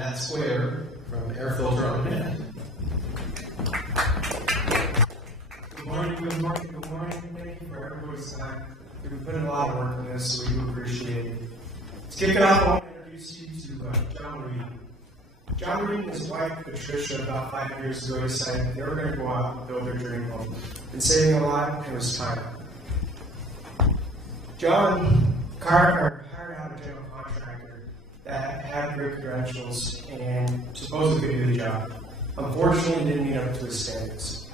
Matt Square from Air Filter on Demand. Good morning. Thank you for everybody's time. We've been putting a lot of work in this, so we do appreciate it. To kick it off, I want to introduce you to John Reed. John Reed and his wife, Patricia, about 5 years ago, decided they were going to go out and build their dream home. Been saving a lot, and it was time. John hired out a general contractor that had great credentials and supposedly could do the job. Unfortunately, didn't meet up to his standards.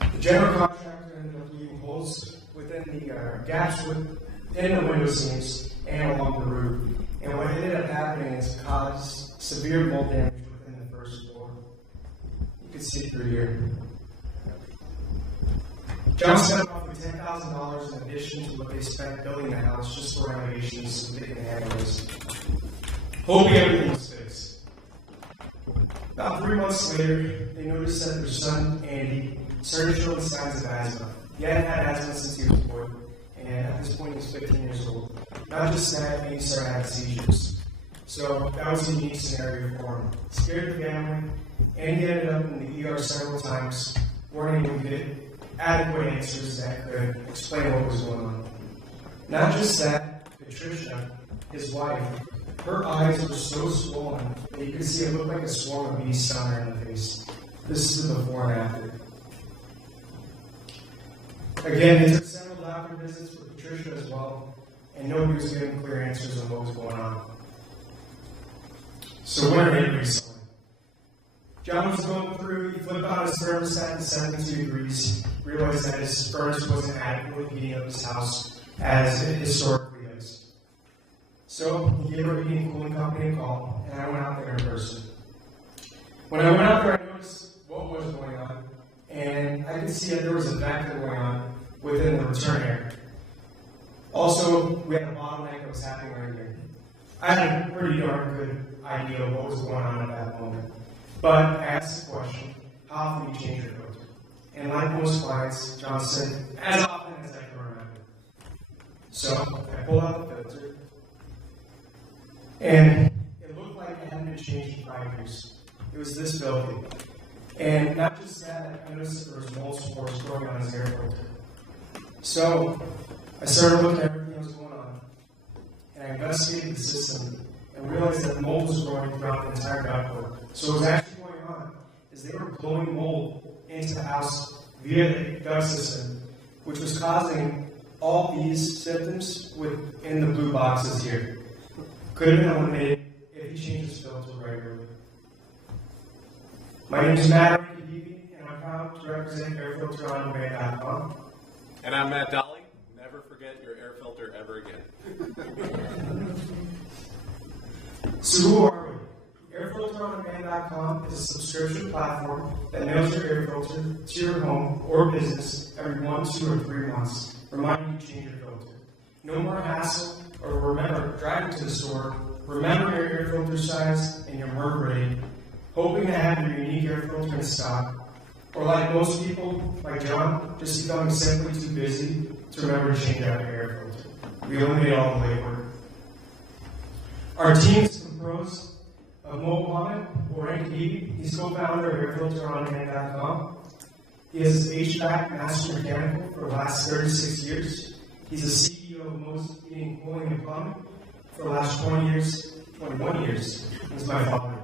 The general contractor ended up leaving holes within the gaps in the window seams and along the roof. And what ended up happening is caused severe mold damage within the first floor. You can see through here. John spent roughly $10,000 in addition to what they spent building the house just for renovations so they can handle this. Hoping everything was fixed. About 3 months later, they noticed that their son, Andy, started showing signs of asthma. He hadn't had asthma since he was born, and at this point he was 15 years old. Not just that, he started having seizures. So that was a unique scenario for him. Scared the family, and he ended up in the ER several times, warning we get adequate answers that could explain what was going on. Not just that, Patricia, his wife, her eyes were so swollen that you could see it looked like a swarm of bees on her in the face. This is the before and after. Again, they took several doctor visits with Patricia as well, and nobody was giving clear answers on what was going on. So winter hit recently. John was going through, he flipped on his thermostat to 72 degrees, realized that his furnace wasn't adequately heating up his house as it historically is. So he gave our heating and cooling company a call, and I went out there in person. When I went out there, I noticed what was going on, and I could see that there was a vacuum going on within the return air. Also, we had a bottleneck that was happening right here. I had a pretty darn good idea of what was going on at that moment. But I asked the question, how often do you change your filter? And like most clients, John said, as often as I can remember. So I pulled out the filter, and it looked like it hadn't been changed in 5 years. It was this filthy. And not just that, I noticed that there was mold spores growing on his air filter. So I started looking at everything that was going on, and I investigated the system and realized that mold was growing throughout the entire ductwork. So what was actually going on is they were blowing mold into the house via the duct system, which was causing all these symptoms within the blue boxes here. Could have been eliminated if he changed his filter regularly. My name is Matt Reed, and I'm proud to represent AirFilterOnDemand.com. And I'm Matt Dolly. Never forget your air filter ever again. So who are we? AirFilterOnDemand.com is a subscription platform that mails your air filter to your home or business every 1, 2, or 3 months, reminding you to change your filter. No more hassle, or remember driving to the store, remember your air filter size and your MERV rating, hoping to have your unique air filter in stock, or like most people, like John, just becoming simply too busy to remember to change out your air filter. We eliminate all the labor. Our team is composed of Mo Mohammed, or Rank He's co-founder of AirFilterOnDemand.com. He has his HVAC master mechanical for the last 36 years. He's the CEO of Mo's Heating, Cooling, and Plumbing for the last 21 years. He's my father.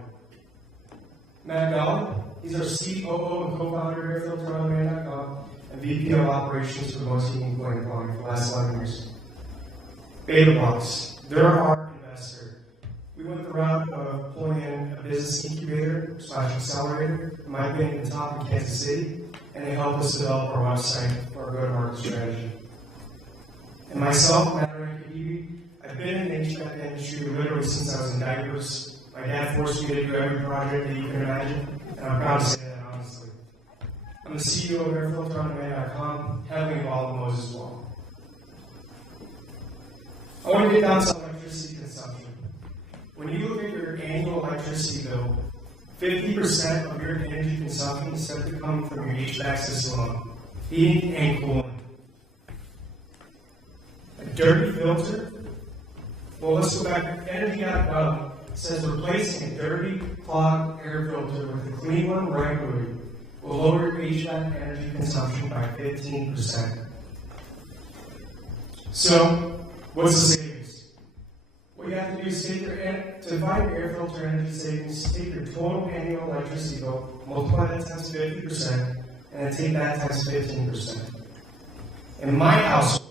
Matt Dolly, he's our COO and co-founder of AirFilterOnDemand.com and VP of Operations for Mo's Heating, Cooling, and Plumbing for the last 11 years. BetaBox, they're our investor. We went the route of pulling in a business incubator / accelerator, in my opinion, the top in Kansas City, and they helped us develop our website for our go-to-market strategy. And myself, Matt Rank-Kadibi, I've been in the HVAC industry literally since I was in diapers. My dad forced me to do every project that you can imagine, and I'm proud to say that honestly. I'm the CEO of AirFilterOnDemand.com, heavily involved in those as well. I want to get down to electricity consumption. When you look at your annual electricity bill, 50% of your energy consumption is simply coming from your HVAC system alone, heating and cooling. A dirty filter? Well, let's go back. Energy got says replacing a dirty, clogged air filter with a clean one regularly will lower your HVAC energy consumption by 15%. So, what's the savings? What you have to do is to find your air filter energy savings, take your total annual electricity bill, multiply that times 50%, and then take that times 15%. In my household,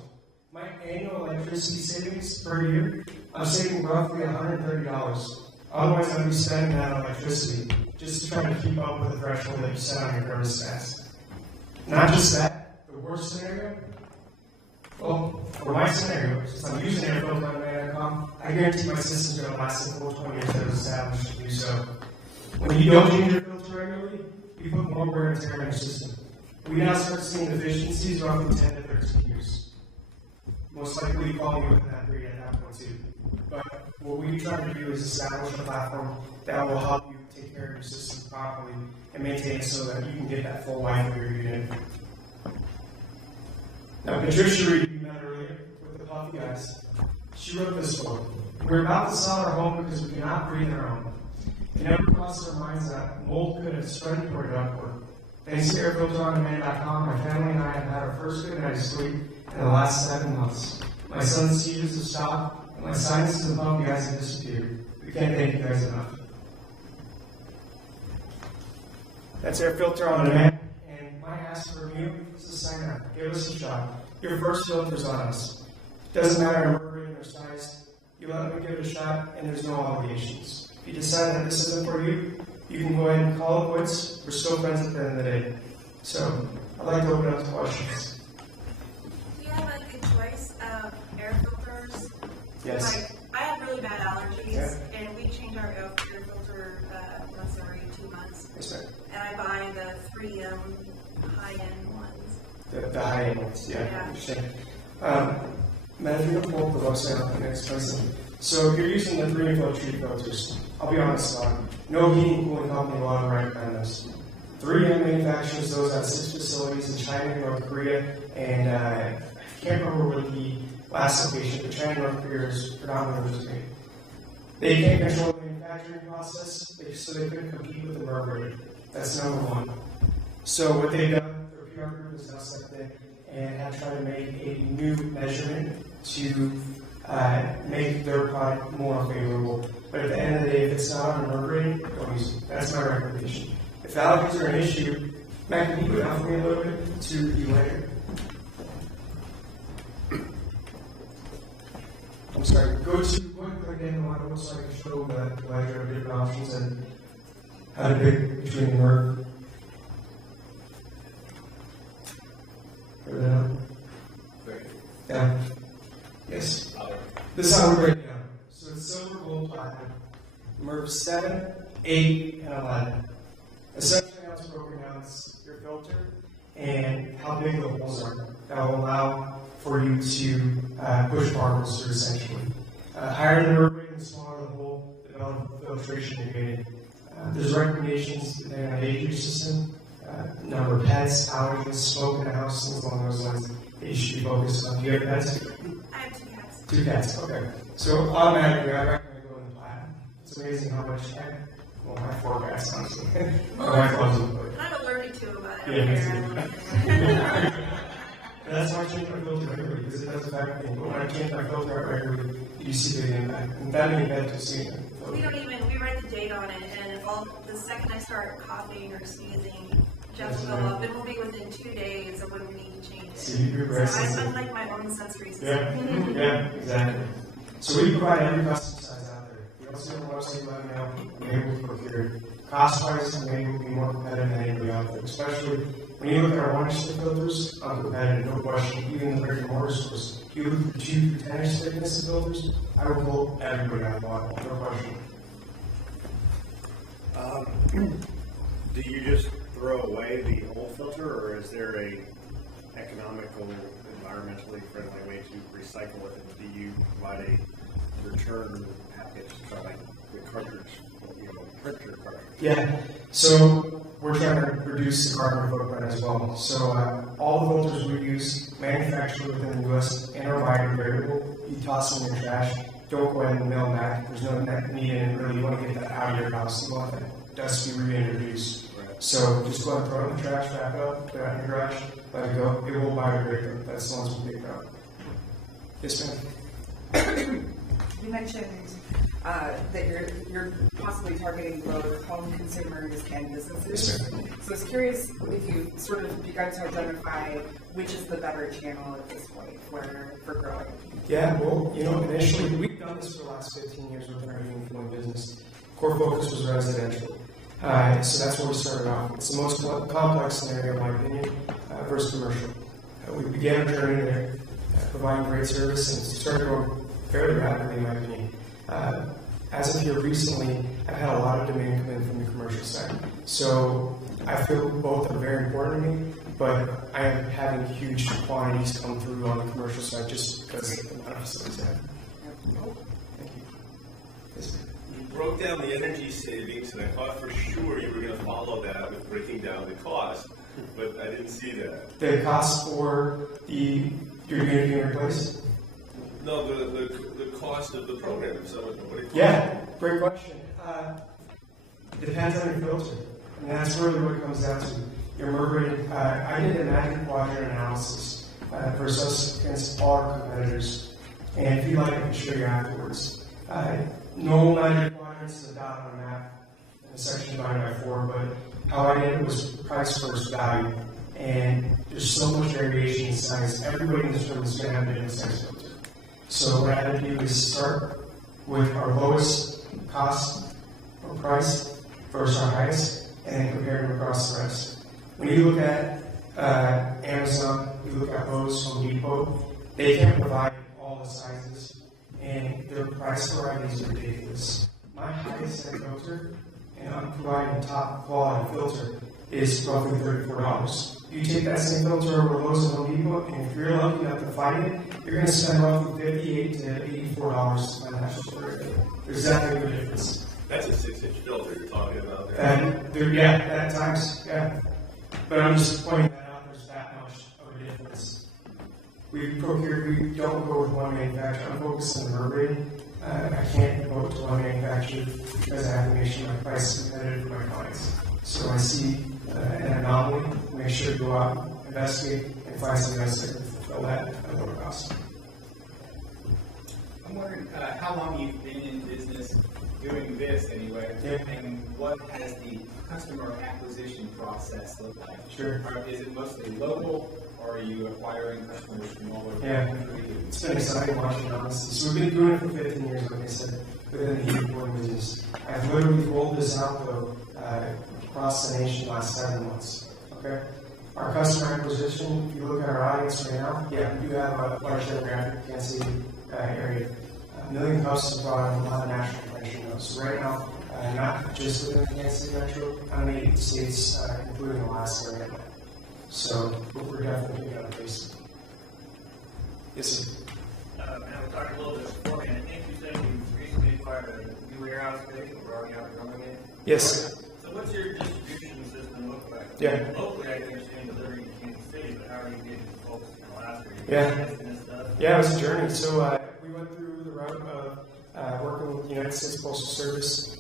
my annual electricity savings per year, I'm saving roughly $130. Otherwise, I'd be spending that on electricity just to try to keep up with the threshold that you set on your thermostats. Not just that, the worst scenario, well, for my scenario, since I'm using air filter on Demand.com, I guarantee my system's going to last the full 20 years that it was established to do so. When you don't change your filter regularly, you put more wear and tear on your system. We now start seeing deficiencies roughly 10 to 13 years. Most likely falling within that period at that point too. But what we try to do is establish a platform that will help you take care of your system properly and maintain it so that you can get that full life of your unit. Now, Patricia Reed, you met earlier with the puffy eyes. She wrote this quote: "We're about to sell our home because we cannot breathe our own. It never crossed our minds that mold could have spread to our ductwork. Thanks to AirFilterOnDemand.com, my family and I have had our first good night's sleep in the last 7 months. My son's seizures have stopped, and my sinuses and puffy eyes have disappeared. We can't thank you guys enough." That's Air Filter on Demand, and my ask for you is to sign up. Give us a shot. Your first filter's on us. Doesn't matter number rating or size. You let me give it a shot, and there's no obligations. If you decide that this isn't for you, you can go ahead and call it quits. We're still friends at the end of the day. So, I'd like to open up to questions. Do you have a good choice of air filters? Yes. Like, I have really bad allergies, Yeah. and we change our air filter once every 2 months. Yes, ma'am. And I buy the 3M high-end ones. The high-end ones, yeah, I Yeah. understand. Matt, if you're going to pull up the website on the next person. So if you're using the 3M treat filters, I'll be honest, no heating and cooling company will ever recommend this. 3M manufactures those at 6 facilities in China, North Korea, and I can't remember what the last location, but China, North Korea is predominantly where it's made. They can't control the manufacturing process, so they couldn't compete with the MERV rating. That's number one. So what they've done, their PR group has now stepped in and have tried to make a new measurement to make their product more favorable. But at the end of the day, if it's not on a MERV rating, don't use it. That's my recommendation. If allergies are an issue, Matt, can you go down for me a little bit to the layer? I'm sorry, go to click again on it so I can show the ledger of different options and how to pick between the MERV. Put it out. Yeah. Yes. This is how we break it down. So it's silver, gold, platinum. MERV 7, 8, and 11. Essentially, how it's broken down is your filter and how big the holes are. That will allow for you to push particles through, essentially. Higher the MERV rating, the smaller the hole, the better the filtration you're getting. There's recommendations depending on the age of your system, number of pets, allergens, smoke in the house, things along those lines that you should be focused on. Do you have pets? I have 2 cats. 2 cats, okay. So automatically, I recommend going to platinum. It's amazing how much I have 4 cats, honestly. My wife loves them. And I'm allergic to them, but I Yeah, don't me care. too. I love them. That's why I change my filter regularly, because it does affect me. But when I change my filter out regularly, you see the impact. And that being bad to see it. We write the date on it, and the second I start coughing or sneezing, Jeff will go up, and we'll be within 2 days of when we need to change it. So you're very sensitive. I'm like my own sensory system. Yeah, exactly. So we provide every custom size out there. You don't see on the website right now, I'm able to procure. Cost-wise, I'm able to be more competitive than anybody out there, especially when you look at our 1-inch filters, I'm competitive, no question. Even the brick and mortar stores, if you look for 2 to 10-inch thickness of filters, I will pull everybody out of the bottle, no question. Do you just throw away the old filter, or is there a economical, environmentally friendly way to recycle it? And do you provide a return package, like the cartridge, printer cartridge? Yeah, so we're trying to reduce the carbon footprint as well. So all the filters we use manufactured within the U.S. and are biodegradable. You toss them in your trash, don't go ahead and mail them back. There's no need in it, really. You want to get that out of your house. You want that dust to be reintroduced. So just go ahead and throw it in the trash, wrap it up, put it out in your garage, let it go. It will biodegradate. That's the ones with big problem. Yes, ma'am. You mentioned that you're possibly targeting both home consumers and businesses. Yes, ma'am. So I was curious if you sort of begun to identify which is the better channel at this point for growing. Yeah, well, initially, we've done this for the last 15 years within our heating and cooling business. Core focus was residential. So that's where we started off. It's the most complex scenario, in my opinion, versus commercial. We began our journey there, providing great service, and started growing fairly rapidly, in my opinion. As of here recently, I've had a lot of demand come in from the commercial side. So I feel both are very important to me, but I am having huge quantities come through on the commercial side just because of the amount of facilities I have. Thank you. Yes, ma'am. You broke down the energy savings, and I thought for sure you were going to follow that with breaking down the cost, but I didn't see that. The cost for your unit being replaced? No, the cost of the program. If someone, Yeah, great question. It depends on your filter. And that's really what it comes down to. Your mercury rating. I did a Magic Quadrant analysis versus against all our competitors. And if you like, I can show you afterwards. Normal Magic Quadrants is a dot on a map in a section divided by 4, but how I did it was price versus value. And there's so much variation in size. Everybody in this room is going to have a different size filter. So what I had to do is start with our lowest cost or price versus our highest, and then compare them across the rest. When you look at Amazon, you look at Lowe's, Home Depot, they can't provide all the sizes, and their price variety is ridiculous. My highest end filter, and I'm providing top quality filter, is roughly $34. You take that same filter over to Lowe's and Home Depot, and if you're lucky enough to find it, you're going to spend roughly $58 to $84 to find that filter. There's that big of a difference. that's a 6-inch filter you're talking about there. And at times, yeah. But I'm just pointing that out. There's that much of a difference. We don't go with one manufacturer. I'm focused on the rating. I can't go to one manufacturer because I have to make sure my price is competitive for my clients. So I see an anomaly, make sure to go out, investigate, and find something else that can fulfill that at a lower cost. I'm wondering how long you've been in business doing this anyway, and what has the customer acquisition process looked like? Sure. Is it mostly local, or are you acquiring customers from all over the country? It's been exciting watching, honestly. So we've been doing it for 15 years, like I said, within the heating and cooling business. I've literally rolled this out, though, across the nation last 7 months. Okay? Our customer acquisition, if you look at our audience right now, we do have a large demographic, Kansas City area. A million houses brought in a lot of national attention, though. So right now, not just within the Kansas City metro, I'm in 8 states, including Alaska right now. So we're definitely picking up pace. Yes, sir. And we talked a little bit beforehand. I think you said you recently acquired a new warehouse space, or we're already out and running it. Yes. So what's your distribution system look like? Yeah. Locally, I understand delivering to Kansas City, but how are you getting folks in Alaska? Testing this stuff? Yeah, it was a journey. So we went through the route of working with the United States Postal Service.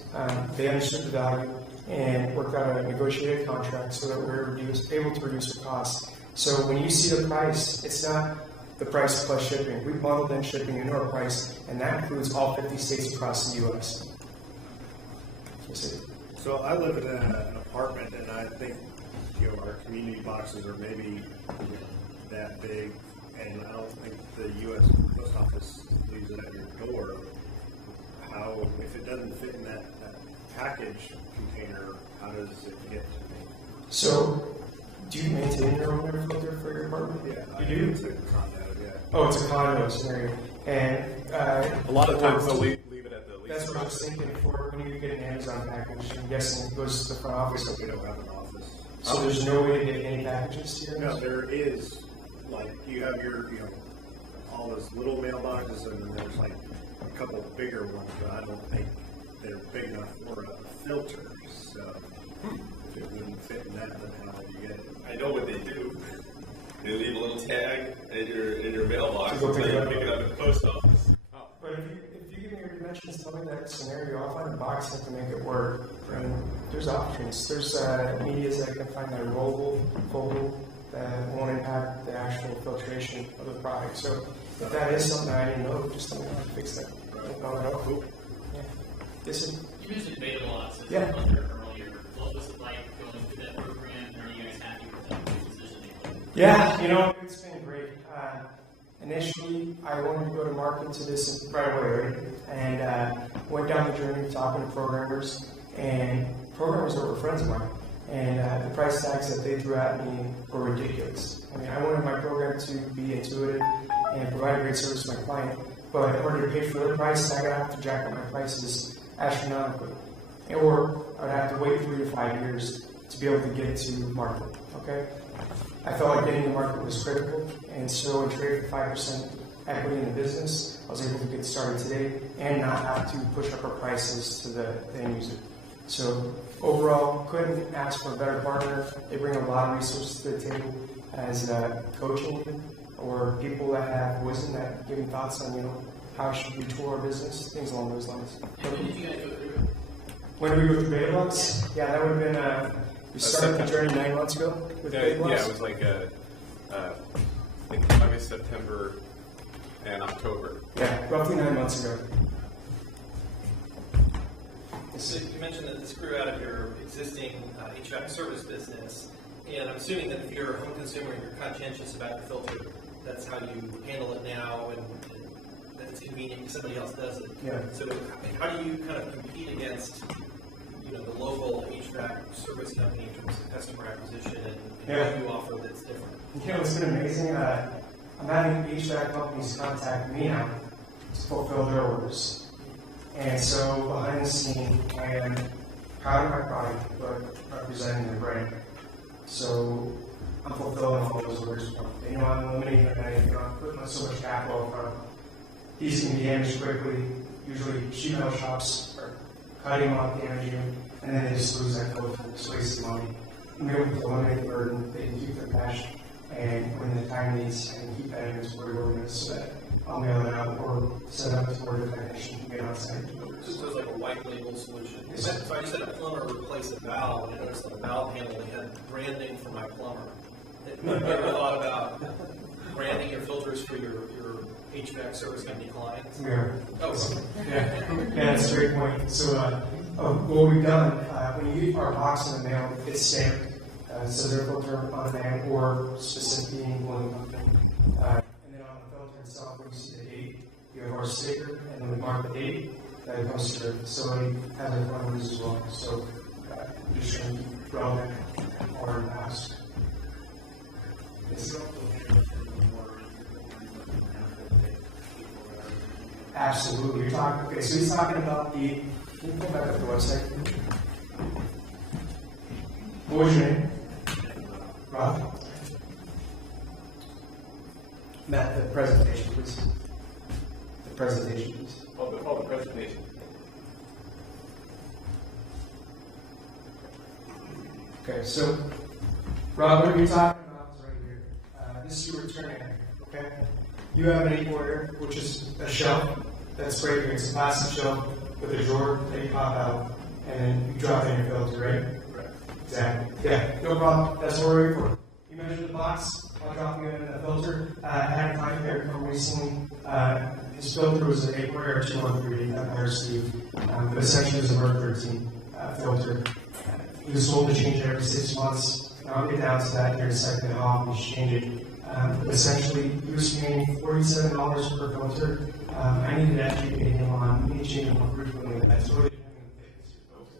They understood the value and worked out a negotiated contract so that we were able to reduce the cost. So when you see the price, it's not the price plus shipping. We bundled in shipping into our price, and that includes all 50 states across the U.S. So I live in an apartment, and I think our community boxes are maybe that big, and I don't think the U.S. Post Office leaves it at your door. How, if it doesn't fit in that package container, how does it get to me? So, do you maintain your own air filter for your apartment? Yeah, You do? It's a condo, yeah. Oh, it's a condo scenario. And A lot of times they'll leave it at the lease. that's what I was thinking for when you get an Amazon package. I'm guessing it goes to the front office. We don't have an office. So there's no way to get any packages to your No, house? there is, like, you have your, all those little mailboxes, and then there's like a couple of bigger ones, but I don't think they're big enough for a filter. So if it wouldn't fit in that, then how would you get it? I know what they do. They leave a little tag in your mailbox To go until pick it you up. pick it up at the post office. But if you dimensions tell me that scenario, I'll find a box that can make it work. And there's options. There's medias that can find that are rollable, foldable, that won't impact the actual filtration of the product. So if that is something I didn't know, just let me know how to fix that. No problem at all. Cool. Yeah. Yes, sir. You mentioned beta lots as Yeah. earlier. What was it like going through that program? Are you guys happy with that decision making? Yeah, you know, it's been great. Initially, I wanted to go to market to this right away, right? And went down the journey talking to programmers, and programmers that were friends of mine. And the price tags that they threw at me were ridiculous. I mean, I wanted my program to be intuitive and provide a great service to my client, but in order to pay for the price tag, I'd have to jack up my prices astronomically. Or I'd have to wait 3 to 5 years to be able to get to market, okay? I felt like getting to market was critical, and so in trade for 5% equity in the business, I was able to get started today and not have to push up our prices to the end user. So overall, couldn't ask for a better partner. They bring a lot of resources to the table as coaching or people that have wisdom that give me thoughts on, you know, how should we tool our business, things along those lines. When did you guys go through it? When we go through beta months, yeah, that would have been, we started the journey 9 months ago with beta months. Yeah, it was like I think August, September, and October. Yeah, roughly 9 months ago. So you mentioned that this grew out of your existing HVAC service business, and I'm assuming that if you're a home consumer and you're conscientious about your filter, that's how you handle it now, and that it's convenient if somebody else does it. Yeah. So how do you kind of compete against, you know, the local HVAC service company in terms of customer acquisition and what you offer that's different? You know, it's been amazing. I'm having HVAC companies contact me now to fulfill their orders. And so behind the scene, I am proud of my product, but representing the brand. So I'm fulfilling all those orders. They know I'm eliminating them, and I'm putting so much capital up front. These can be damaged quickly. Usually sheet metal shops are cutting off, damaging them, and then they just lose that filter, just wasting money. I'm able to eliminate the burden, they can keep their cash, and when the time needs, I can keep that inventory wilderness so that I'll mail it out or set up to order technician to get on site. So it's like a white label solution. So I just had a plumber replace a valve, and I noticed on the valve handle they had branding for my plumber. Have you ever thought about branding your filters for your HVAC service company clients? Yeah. Oh, Yeah, that's a great point. So what we've done, when you get our box in the mail, it's stamped. So their filter on the mail or specific being one company. And then on the filter itself, when you see the date, you have our sticker, and then we mark the date that it comes to the facility, has their phone numbers as well. So just trying to keep relevant or in the past. Absolutely. You're talking, okay, so he's talking about the, can you pull back up the website? What was your name? Rob? Matt, the presentation, please. The presentation, please. Oh, the presentation. Okay, so, Rob, what you're talking about is right here. This is your return area, okay? You have an 8-quarter, which is a shelf that's right here. It's a plastic shelf with a drawer that you pop out, and then you drop in your filter, right? Right. Exactly. Yeah, no problem. That's what we're here for. You measure the box, I'll drop you in a filter. I had a client there come recently. His filter was an 8-quarter or 213 at Mayor Steve, but essentially it was a MERV 13 filter. He was told to change it every 6 months. I'll get down to that here in a second. I'll change it. Essentially, he was paying $47 per filter. I needed to educate him on you need to change it more frequently. That's really depending on the thickness of your filter.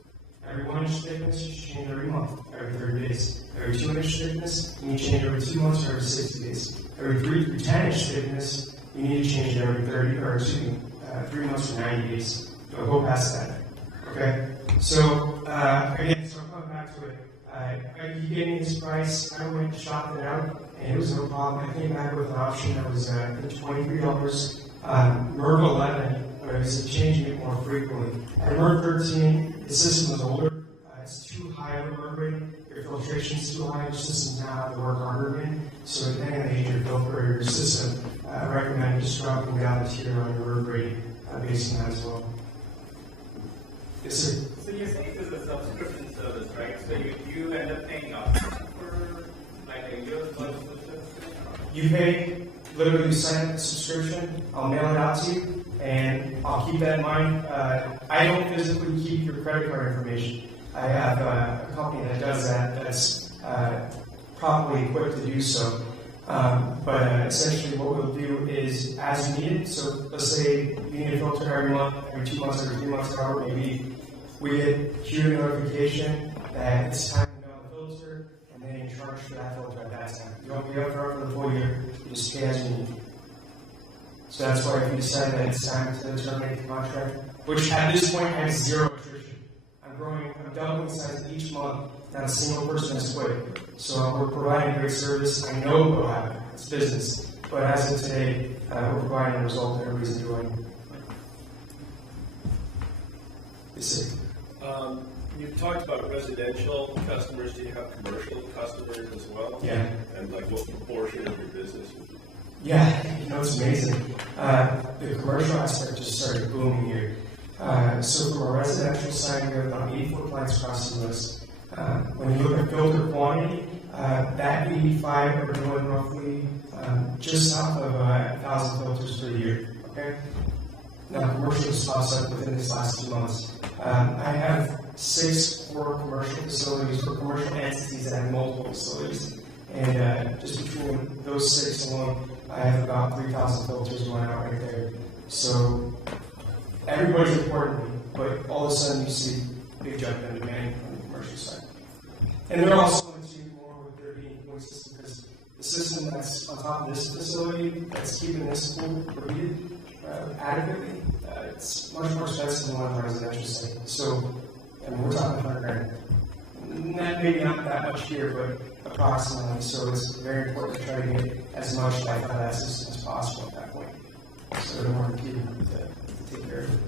Every 1 inch thickness, you should change every month, every 30 days. Every 2 inch thickness, you need to change every 2 months or every 60 days. Every 3 to 10 inch thickness, you need to change it every 3 months or 90 days. Don't go past that. Okay? So, again, so I'm coming back to it. He gave me his price. I went to shop it out, and it was no problem. I came back with an option that was $23. MERV 11, but I was changing it more frequently. At MERV 13, the system was older. It's too high of a MERV rating. Your filtration is too high. Your system's now have to work harder again. So depending on the age of your filter or your system, I recommend just dropping down the tier on your MERV rating based on that as well. Yes, sir. So you're saying this is a subscription service, right? So you end up paying up for like a year's worth of subscription? You pay, literally sign up the subscription, I'll mail it out to you, and I'll keep that in mind. I don't physically keep your credit card information. I have a company that does that, that's properly equipped to do so. But essentially what we'll do is as you need it, so let's say you need a filter every month, every 2 months, every 3 months, however maybe we get queue notification that it's time to go on the filter, and then you charge for that filter at that time. You don't pay up front for the full year, you just pay as you need. So that's why if you decide that it's time to terminate the contract, which at this point has zero attrition. I'm doubling size each month, not a single person has quit. So we're providing great service. I know it will happen, it's business. But as of today, we're providing a result that everybody's enjoying. Yes, sir. You've talked about residential customers. Do you have commercial customers as well? Yeah. And like what proportion of your business would be? Yeah, it's amazing. The commercial aspect just started booming here. So from a residential side, we have about 84 clients across the U.S. When you look at filter quantity, that 85 are doing roughly just south of 1,000 filters per year. Okay. Now, commercial just pops up within this last 2 months. I have 6 for commercial facilities, for commercial entities that have multiple facilities. And just between those 6 alone, I have about 3,000 filters going out right there. So everybody's important to me, but all of a sudden you see a big jump in demand from the commercial side. And they're also into more with their heating cooling system, because the system that's on top of this facility that's keeping this cool or heated adequately, it's much more expensive than one on the residential side. So, I mean, we're talking $100,000. Maybe not that much here, but approximately. So it's very important to try to get as much life out of that system as possible at that point. So the more people to take care of it.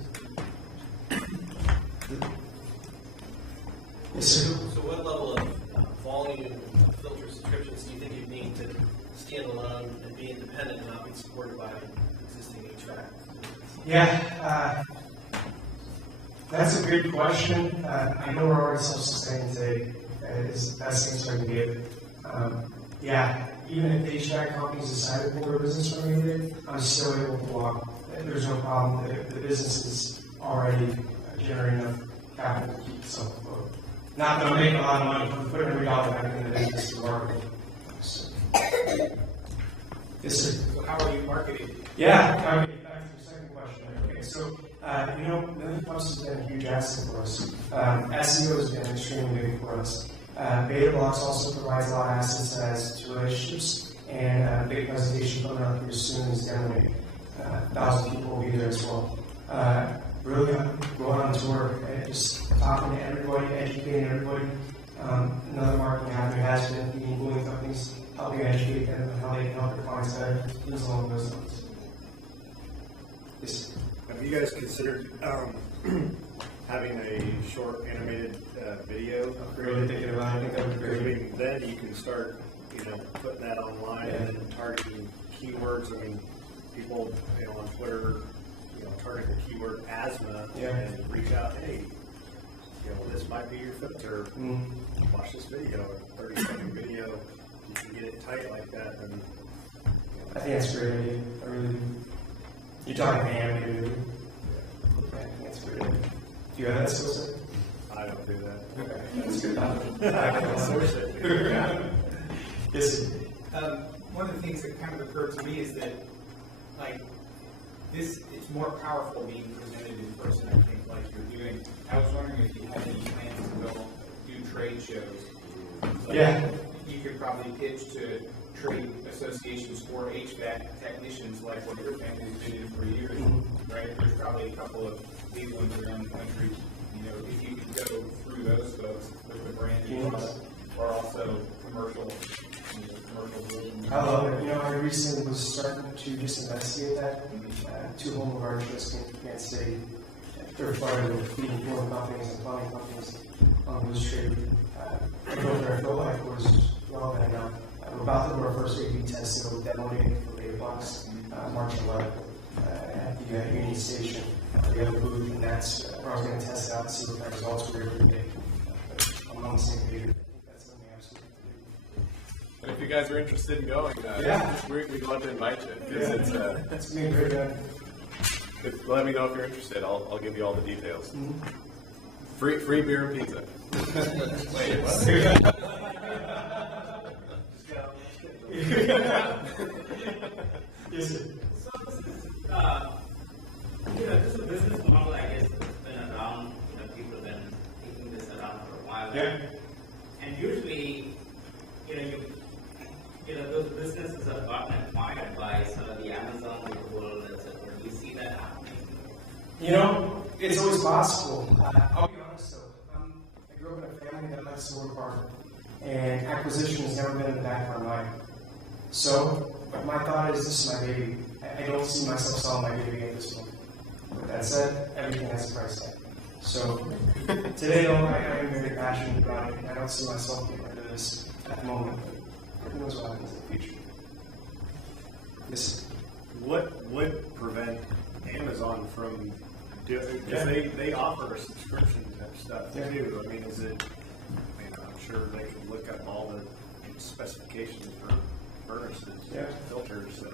Yes, sir. So what level of volume of filter subscriptions do you think you need to stand alone and be independent and not be supported by existing HVAC? Yeah, that's a good question. I know we're already self-sustaining today. It's the best things I can get. Yeah, even if the HVAC companies decide to pull their business from me, I'm still able to walk. There's no problem. The business is already generating enough capital to keep itself afloat. Not that I'm making a lot of money from putting every dollar back in the business to market. So. Yes, sir. So how are you marketing? Yeah, back to your second question. Okay, so Million Plus has been a huge asset for us. SEO has been extremely big for us. BetaBlocks also provides a lot of assets as to relationships, and a big presentation coming up here soon is Demo Day. 1,000 people will be there as well. Really going on tour, just talking to everybody, educating everybody. Another marketing avenue has been meeting cooling companies, helping educate them on how they can help their clients better, things along those lines. Yes. Have you guys considered having a short animated video? I'm really thinking about it. I think that would be I great. mean, then you can start, putting that online and then targeting keywords. I mean, people, on Twitter, target the keyword asthma and reach out, hey, this might be your filter. Watch this video, a 30-second video. You can get it tight like that, and I think that's a great idea. I really do. You're talking animated, really? Yeah, I think that's a great idea. Do you have that skill set? I don't do that. Okay, that's good. I can source it. Yes. One of the things that kind of occurred to me is that, it's more powerful being presented in person, I think, like you're doing. I was wondering if you had any plans to go do trade shows. Yeah. You could probably pitch to trade associations for HVAC technicians, like what your family's been in for years, right? There's probably a couple of big ones around the country. If you could go through those folks with the brand product, or also commercial buildings. I love it. I recently was starting to just investigate that. 2 home of ours just came to Kansas City. Third party with heating cooling companies and plumbing companies on this trade. I go there, I feel like it was relevant enough. We're about to do our first A/B testing with Demo Day for BetaBlocks, March 11th at the Union Station. the other booth, and that's where I was going to test it out and see what kind of results we were able to get. I'm on the same page. I think that's something we absolutely have to do. And if you guys are interested in going, we'd love to invite you. Because That's me very good. let me know if you're interested. I'll give you all the details. Free beer and pizza. Wait, what? Yes, sir. This is a business model, I guess, that's been around, people have been taking this around for a while. Yeah. And usually, those businesses are gotten acquired by some of the Amazon of the world, etc. Do you see that happening? It's always possible. I'll be honest though. I grew up in a family that likes to work hard, and acquisition has never been in the back of my mind. So, my thought is, this is my baby. I don't see myself selling my baby at this point. With that said, everything has a price tag. So, today though, I am very passionate about it, and I don't see myself getting rid of this at the moment. But who knows what happens in the future? Yes, sir. What would prevent Amazon from doing, because they offer a subscription type stuff too. I mean, I'm sure they could look up all the specifications for furnaces, filters, so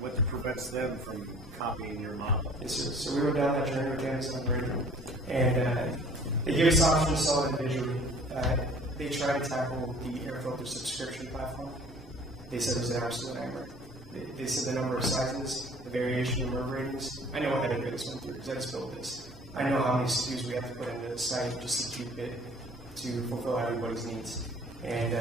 what prevents them from copying your model? Yes, sir. So we went down that journey with Amazon Radio, and they gave us the option to sell it individually. They tried to tackle the air filter subscription platform. They said it was an absolute nightmare. They said the number of sizes, the variation in number of ratings. I know what I just went through because I just built this. I know how many SKUs we have to put into the site just to keep it to fulfill everybody's needs. And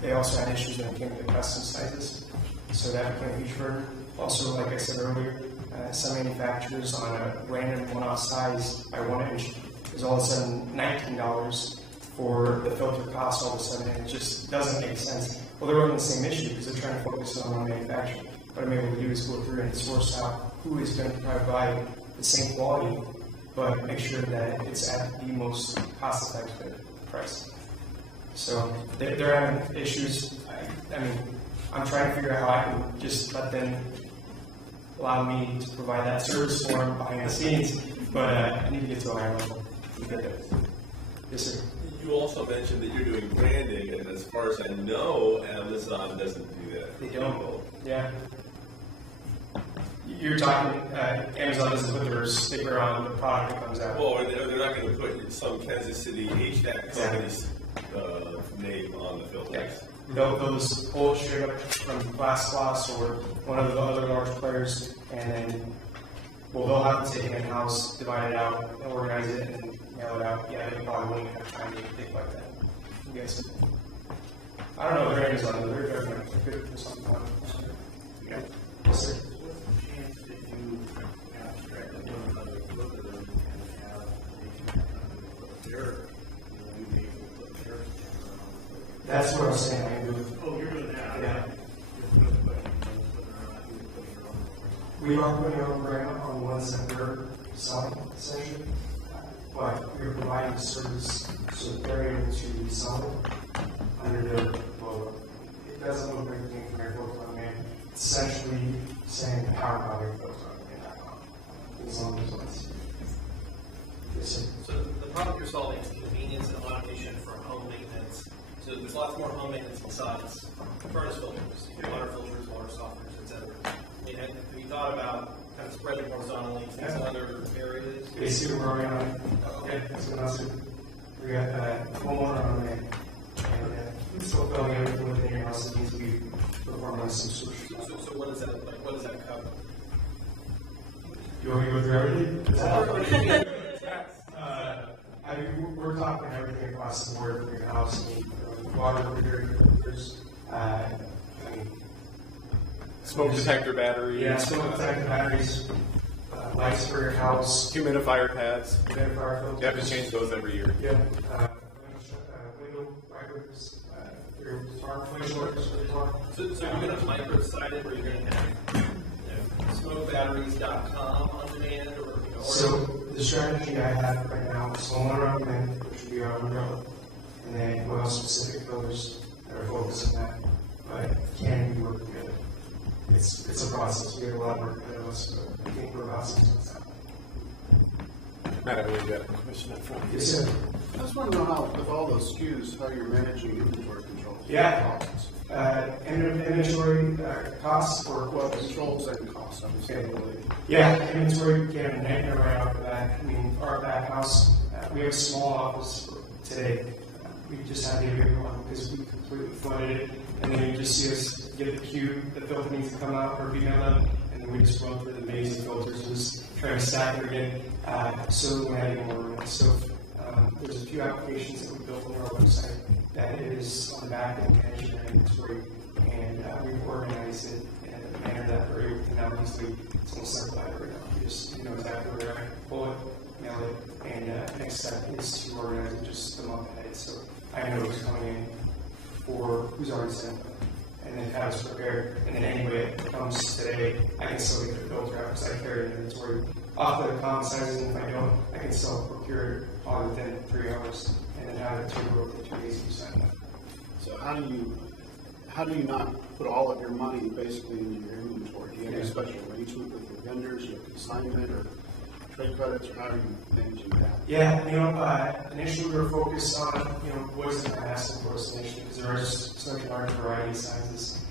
they also had issues when it came to the custom sizes, so that became a huge burden. Also, like I said earlier, some manufacturers on a random one-off size by 1 inch is all of a sudden $19 for the filter cost all of a sudden, and it just doesn't make sense. Well, they're running the same issue because they're trying to focus on one manufacturer. What I'm able to do is go through and source out who is going to provide the same quality, but make sure that it's at the most cost-effective price. So they're having issues. I mean, I'm trying to figure out how I can just let them allow me to provide that service for them behind the scenes, but I need to get to a higher level to get there. Yes, sir. You also mentioned that you're doing branding, and as far as I know, Amazon doesn't do that. They don't. Yeah. You're talking, Amazon doesn't put their sticker on the product that comes out. Well, they're not going to put some Kansas City HVAC company's name on the filters. Yeah. They'll just pull it straight up from Glass or one of the other large players, and then, they'll have to take it in-house, divide it out, and organize it, and mail it out. Yeah, they probably wouldn't have time to think like that. You guys, I don't know if they're Amazon, they're good for something like that. Yeah. Yes, sir. Chance that you abstract one another, look at them, and have you be able to put their That's what I'm saying. I can do. Oh, you're doing that? Yeah. We are putting our own brand on the ones that we're selling, essentially, but we're providing a service so that they're able to resell it under their logo. It doesn't look like anything from Airflow on man. It's essentially saying powered by Airflow.com. It's on those ones. Yes, sir. So the problem you're solving is convenience and automation for home maintenance. So there's lots more home maintenance besides furnace filters, water filters, water softeners, etc. I mean, have you thought about kind of spreading horizontally to these other areas? Basically, we're already on it. Okay, that's what else. We got homeowner on it. And still filling everything within your house that needs to be performed on some solution. So what does that look like? What does that cover? You want me to go through everything? We're talking everything across the board for your house. Water filters, Smoke detector batteries. Yeah, smoke detector batteries, lights for your house, Humidifier pads. humidifier filters. You have to change those every year. Yeah. Window wipers, your smart flash wipers for your car. So you're going to microsite it, or you're going to have smokebatteries.com on demand, or So the strategy I have right now is homeowner on demand, which would be our umbrella, and then well specific filters that are focused on that, but can we work together? it's a process. We have a lot of work ahead of us, but I think we're about 6 months out. Matt, I believe you had a question up front. Yes, sir. I just want to know how, with all those SKUs, how you're managing inventory control. Yeah. Inventory costs or what? Controls and costs, I'm saying. Yeah, inventory can have a nightmare right off the bat. I mean, our back house, we have a small office today. We just had the bigger one because we completely flooded it. And then you just see us get the cube, the filter needs to come out or be done up, and then we just run through the maze of filters and just try to stack it again. So we have more room. So there's a few applications that we built on our website that is on the back end managing our inventory, and we've organized it in a manner that we're able to now easily, it's almost like a library now. You know exactly where I pull it, mail it, and next step is to organize it just a month ahead. So I know who's coming in or who's already sent them, and then have us prepared. And then anyway, it comes today, I can still get the filter out because I carry an inventory off the common sizes, and if I don't, I can still procure it probably within 3 hours, and then have it to go within 2 days to sign up. So how do you not put all of your money basically into your inventory? Do you have a special arrangement with your vendors, your consignment, or trade credits, or how are you managing that? Yeah, initially we were focused on, what is the asking for us initially, because there are just such a large variety of sizes.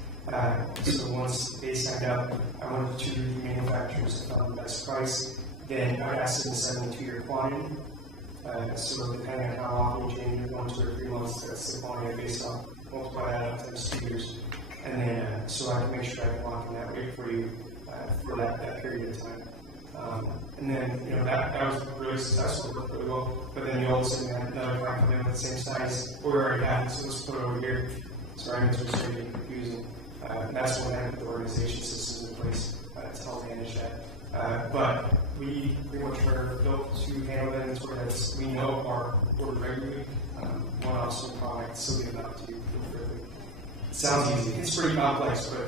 So once they signed up, I went to the manufacturers and found the best price. Then I would ask them to send me 2-year quantity. So depending on how often you change it, 1, 2, or 3 months, that's the quantity based on multiply that up times 2 years. And then, so I can make sure I can lock in that rate for you for that period of time. And then, that was really successful, worked really well. But then you also had another client come in with the same size, we already had it, so let's put it over here. So our inventory started getting confusing. And that's when I had the organization systems in place to help manage that. But we pretty much are built to handle that inventory that we know are ordered regularly. One also product, so we have not to do quickly. It sounds easy. It's pretty complex, but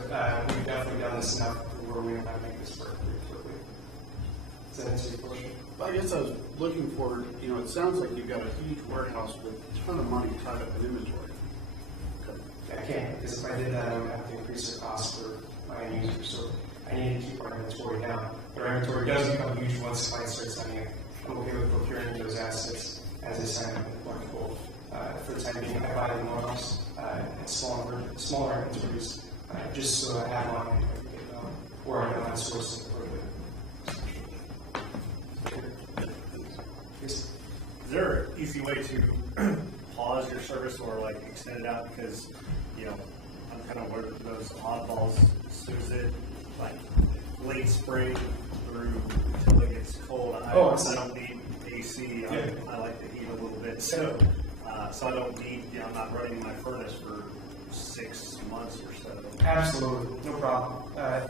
we've definitely done this enough where we know how to make this work pretty quickly. Does that answer your question? Well, I guess I was looking for, it sounds like you've got a huge warehouse with a ton of money tied up in inventory. I can't, because if I did that, I would have to increase the cost for my end users. So I need to keep our inventory down. But our inventory does become huge once clients start signing up. I'm okay with procuring those assets as they sign up with Blackbolt. For the time being, I buy them one-offs and smaller inventories, just so I have on hand or I know how to source it Is there an easy way to pause your service or like extend it out? Because, I'm kind of one of those oddballs. So is it like late spring through until it gets cold? I don't need AC. I like the heat a little bit. So I don't need, I'm not running my furnace for 6 months or so. Absolutely, no problem.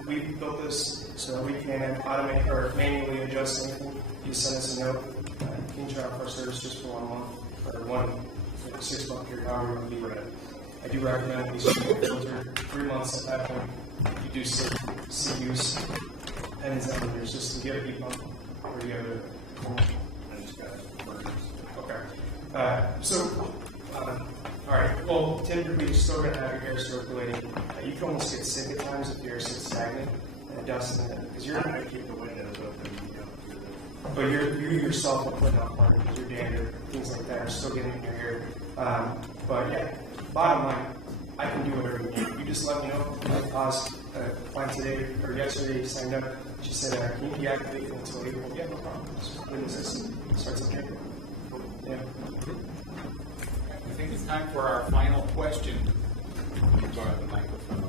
We built this so we can automate or manually adjust anything. You send us a note. You can turn off our service just for 1 month or 1 6-month period, however you want to be ready. I do recommend we switch the filter 3 months at that point. You do see use depends on your system. Do you have a heat pump or do you have I just got burners. Okay. All right. Well, typically you're still going to have your air circulating. You can almost get sick at times if your air sits stagnant and dust in it because you're I keep the windows open. But you yourself are putting out fire because your dander, things like that are still getting in your ear. But yeah, bottom line, I can do whatever you need. You just let me know. I paused client today or yesterday, signed up. She said, can you deactivate it until April? Yeah, no problem. Just put in the system. Starts up here. Yeah. I think it's time for our final question. Borrow the microphone.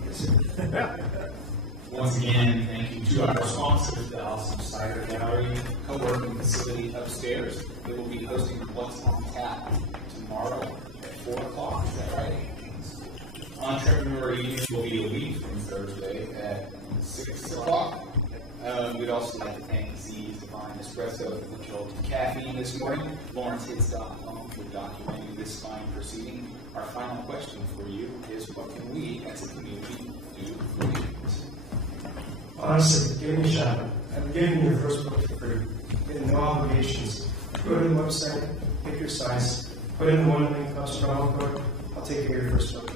Once again, thank you to our sponsors, the Awesome Cider Gallery co-working facility upstairs. They will be hosting What's on Tap tomorrow at 4 o'clock. Is that right? Entrepreneur Evening will be a week from Thursday at 6 o'clock. We'd also like to thank Z's Divine Espresso for jolting caffeine this morning. LawrenceHits.com for documenting this fine proceeding. Our final question for you is, what can we as a community do for you? Honestly, give me a shot. I'm giving you your first book for free. No obligations. Go to the website, pick your size, put in the one link, customer promo code. I'll take care of your first book.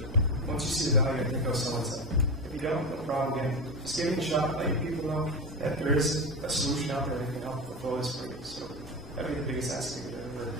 Once you see the value, I think I'll sell it to you. If you don't, no problem again. Just give it a shot, let people know that there is a solution out there that can help fulfill this for you. So that'd be the biggest aspect of it ever.